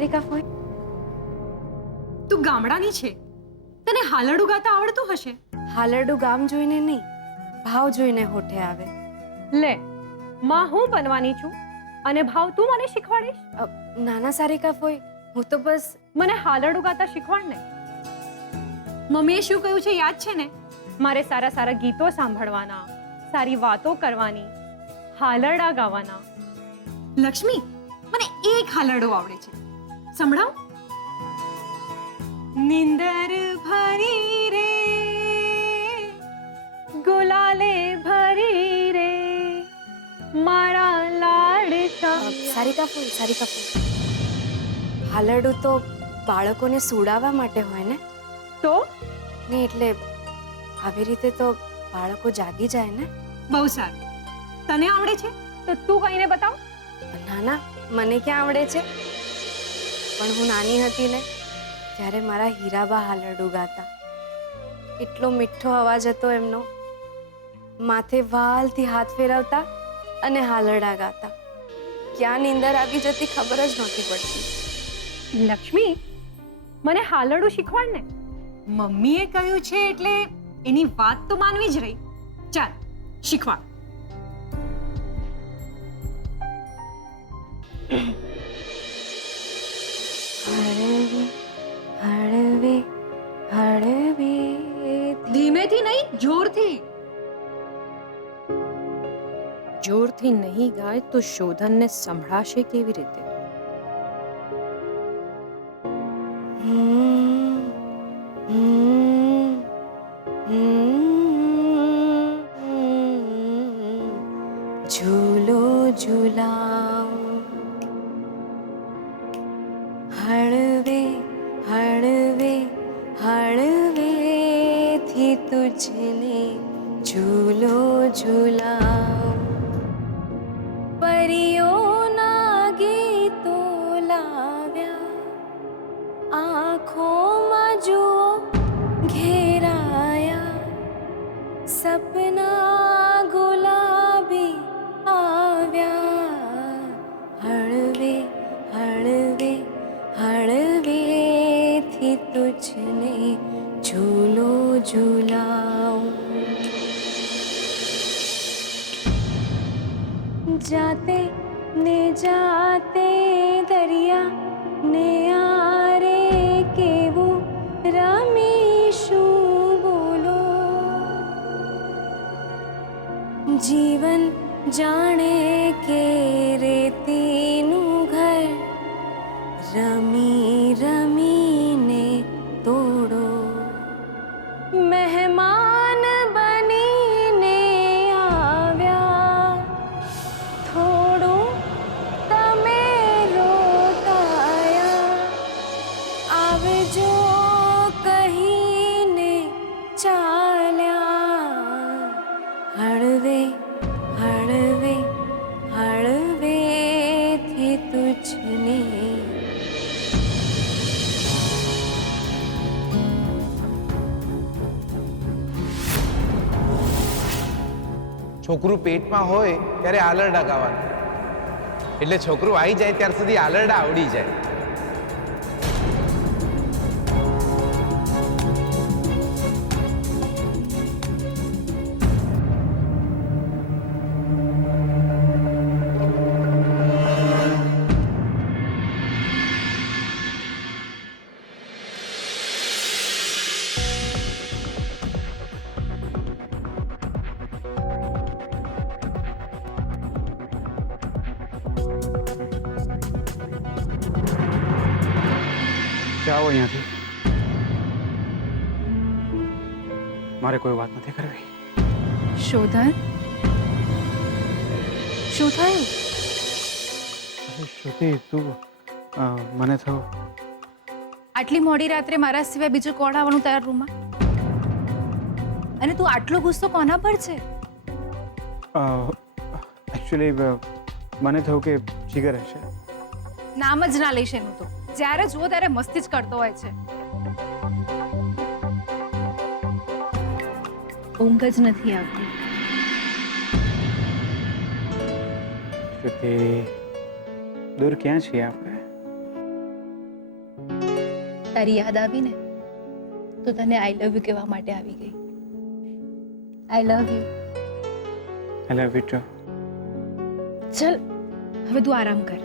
સારિકા ફોઈ? તું ગામડાની છે, તને હાલરડું ગાતા આવડતું હશે. હાલરડું ગામ જોઈને નહીં, ભાવ જોઈને હોઠે આવે. લે, માં હું બનવાની છું અને ભાવ તું મને શીખવાડીશ? નાના સારિકા ફોઈ, હું તો બસ મને હાલરડું ગાતા શીખવાડ ને. મમ્મીએ શું કહ્યું છે યાદ છે ને? મારે સારા સારા ગીતો સાંભળવાના, સારી વાતો કરવાની, હાલરડા ગાવાના. લક્ષ્મી, મને એક હાલરડો આવડે છે, સંભળાવ. નિંદર ભરી રે ગુલાલે ભરી રે મારા લાડકા. સારિકા ફોઈ, સારિકા ફોઈ, હાલરડું તો બાળકોને સુડાવવા માટે હોય ને? તો ને એટલે આવી રીતે તો બાળકો જાગી જાય ને. બહુ સારું, તને આવડે છે તો તું કહીને બતાવ. ના ના, મને ક્યાં આવડે છે. પણ હું નાની હતી ને ત્યારે મારા હીરાબા હાલરડું ગાતા. એટલો મીઠો અવાજ હતો એમનો. માથે વાલથી હાથ ફેરવતા અને હાલરડા ગાતા. ક્યાં નીંદર આવી જતી ખબર જ નહોતી પડતી. લક્ષ્મી, મને હાલરડું શીખવાડ ને. મમ્મીએ કહ્યું છે એટલે એની વાત તો માનવી જ રહી. ચાલ શીખવાડ. હળવે હળવે હળવે. ધીમેથી નહીં, જોરથી. જોરથી નહીં ગાય તો શોધનને સંભળાશે કેવી રીતે? झूलो झूलाओ हळवे हळवे हळवेથી તુજને झूलो झूलाओ. परियोના ગીતો લાવ્યા, આંખોમાં જુઓ ઘેરાયા, સપના ગુલાબી આવ્યા. હળવે હળવે હળવેથી તુજને ઝૂલો ઝૂલાઉં. जाते ने जाते दरिया ने आरे केवुं रमीशुं बोलो. जीवन जाने के रेतीनुं घर, रमी रमीने तोड़ो. મહેમાન બનીને આવ્યા, થોડું તમે રોકાયા. આવજો કહીને ચાલ્યા. હળવે હળવે હળવેથી તુજને. છોકરું પેટમાં હોય ત્યારે આલરડા ગાવાનું, એટલે છોકરું આવી જાય ત્યાર સુધી આલરડા આવડી જાય. જાઓ અહીંયાથી. મારે કોઈ વાત નથી કરવી. શોધન, શું થયું? શ્રુતિ, તું મને થયું. આટલી મોડી રાત્રે મારા સિવાય બીજું કોણ આવવાનું તારા રૂમમાં? અને તું આટલો ગુસ્સો કોના પર છે? એકચ્યુઅલી મને થયું કે જીગર હશે. નામ જ ના લઈશ એનું તો. જ્યારે જુઓ ત્યારે મસ્તી જ કરતો હોય છે. ઊંઘ જ નથી આવતી. શ્રુતિ, દૂર ક્યાં છીએ આપણે? તારી યાદ આવી ને તો તને આઈ લવ યુ કહેવા માટે આવી ગઈ. I love you. I love you too. ચલ હવે તું આરામ કર.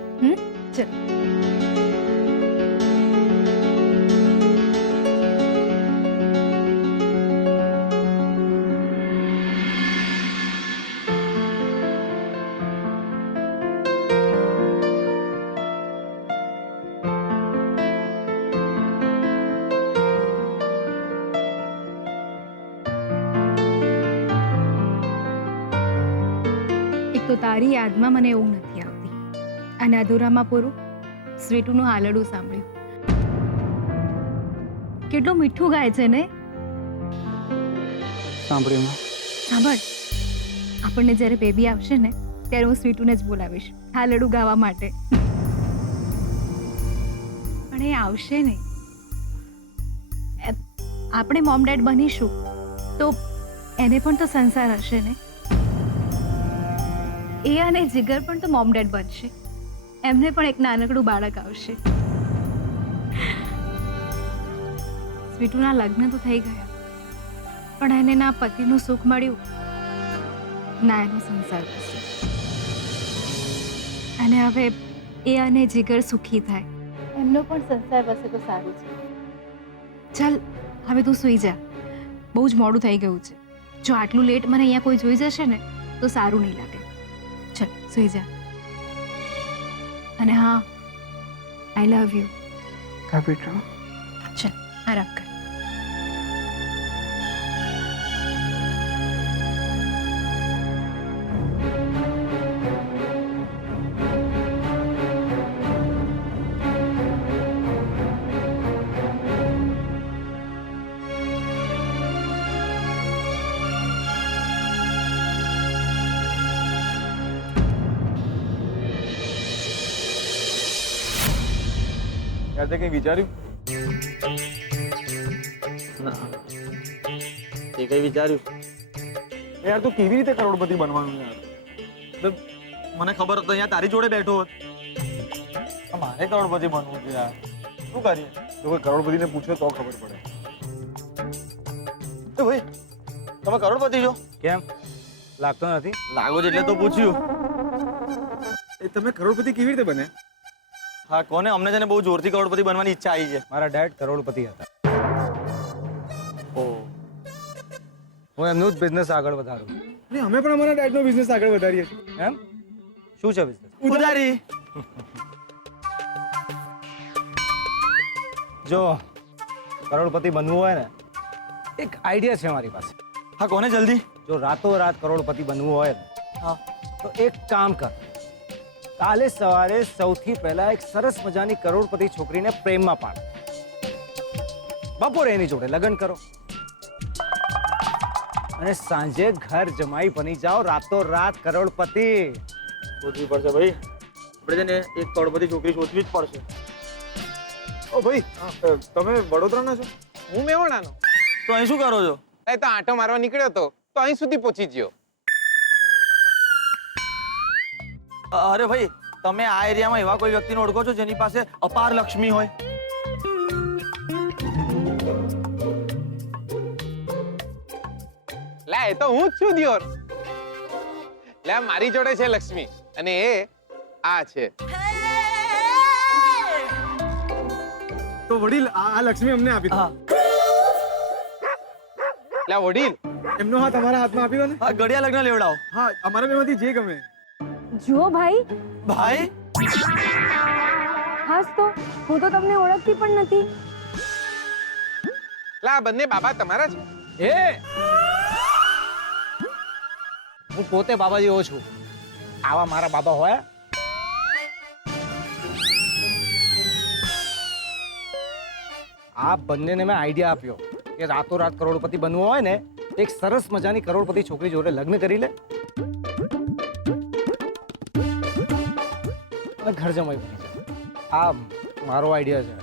ચલ. એક તો તારી યાદમાં મને એવું નથી આવતી અને અધૂરામાં પૂરું સ્વીટુનું હાલડું સાંભળ્યું. કેટલું મીઠું ગાય છે ને. સાંભળ્યું માં? સાંભળ, આપણને જ્યારે બેબી આવશે ને ત્યારે હું સ્વીટુને જ બોલાવીશ હાલડું ગાવા માટે. પણ એ આવશે નહીં. આપણે મોમ ડેડ બનીશું તો એને પણ તો સંસાર હશે ને. એ અને જીગર પણ તો મોમ ડેડ બનશે. એમને પણ એક નાનકડું બાળક આવશે. સ્વીટુના લગ્ન તો થઈ ગયા પણ એને ના પતિનું સુખ મળ્યું ના એનો સંસાર બસ્યો. અને હવે એ અને જીગર સુખી થાય, એમનો પણ સંસાર બસે તો સારું છે. ચાલ હવે તું સૂઈ જા, બહુ જ મોડું થઈ ગયું છે. જો આટલું લેટ મને અહીંયા કોઈ જોઈ જશે ને તો સારું નહીં લાગે. ચલ સૂઈ જા. અને હા, I love you. Love you too. ચલ આરામ કર. યાર તે કંઈ વિચાર્યું? ના તે કઈ વિચાર્યું? યાર તું કેવી રીતે કરોડપતિ બનવાનું યાર? મતલબ મને ખબર હતો અહીંયા તારી જોડે બેઠો હોત. મારે કરોડપતિ બનવું છે યાર. શું કરીએ? તો કોઈ કરોડપતિને પૂછે તો ખબર પડે. એ ભાઈ તમે કરોડપતિ છો? કેમ લાગતો નથી? લાગો છે એટલે તો પૂછ્યું. એ તમે કરોડપતિ કેવી રીતે બને? હા કોને? અમને છે ને બહુ જોરથી કરોડપતિ બનવાની ઈચ્છા આવી છે. મારા ડેડ કરોડપતિ હતા. ઓહ હું એમનું જ બિઝનેસ આગળ વધારું. ને અમે પણ અમારા ડેડનો બિઝનેસ આગળ વધારીએ છીએ. એમ શું છે બિઝનેસ? ઉધારી. જો કરોડપતિ બનવું હોય ને, એક આઈડિયા છે મારી પાસે. હા કોને? જલ્દી. જો રાતોરાત કરોડપતિ બનવું હોય ને, હા તો એક કામ કર. કાલે સવારે સૌથી પહેલા એક સરસ મજાની કરોડપતિ છોકરીને પ્રેમમાં પાડ. બપોરે એની જોડે લગ્ન કરો અને સાંજે ઘર જમાઈ બની જાઓ, રાતોરાત કરોડપતિ. શોધવી પડશે ભાઈ. આપણે છે ને એક કરોડપતિ છોકરી શોધવી જ પડશે. ઓ ભાઈ, તમે વડોદરાના છો? હું મેવાણાનો. તો અહીં શું કરો છો? એ તો આંટો મારવા નીકળ્યો તો અહીં સુધી પહોંચી ગયો. અરે ભાઈ તમે આ એરિયામાં એવા કોઈ વ્યક્તિને ઓળખો છો જેની પાસે અપાર લક્ષ્મી હોય? લે એ તો હું જ છું દિયોર. લે મારી જોડે છે લક્ષ્મી અને એ આ છે. તો વડીલ આ લક્ષ્મી અમને આપી દો. હા લે વડીલ, એમનો હાથ અમારા હાથમાં આપી દો ને. હા ગળિયા લગ્ન લેવડાવો. હા, અમારા બેમાંથી જે ગમે. જુઓ ભાઈ, ભાઈ હાસ તો હું તો તમને ઓળખતી પણ નથી. લે આ બંને બાબા તમારા છે? એ હું પોતે બાબા જેવો છું. આવા મારા બાબા હોય? આ બંનેને મેં આઈડિયા આપ્યો કે રાતોરાત કરોડપતિ બનવું હોય ને, એક સરસ મજાની કરોડપતિ છોકરી જોડે લગ્ન કરી લે અને ઘર જમાઈ બની જાય. આ મારો આઈડિયા છે.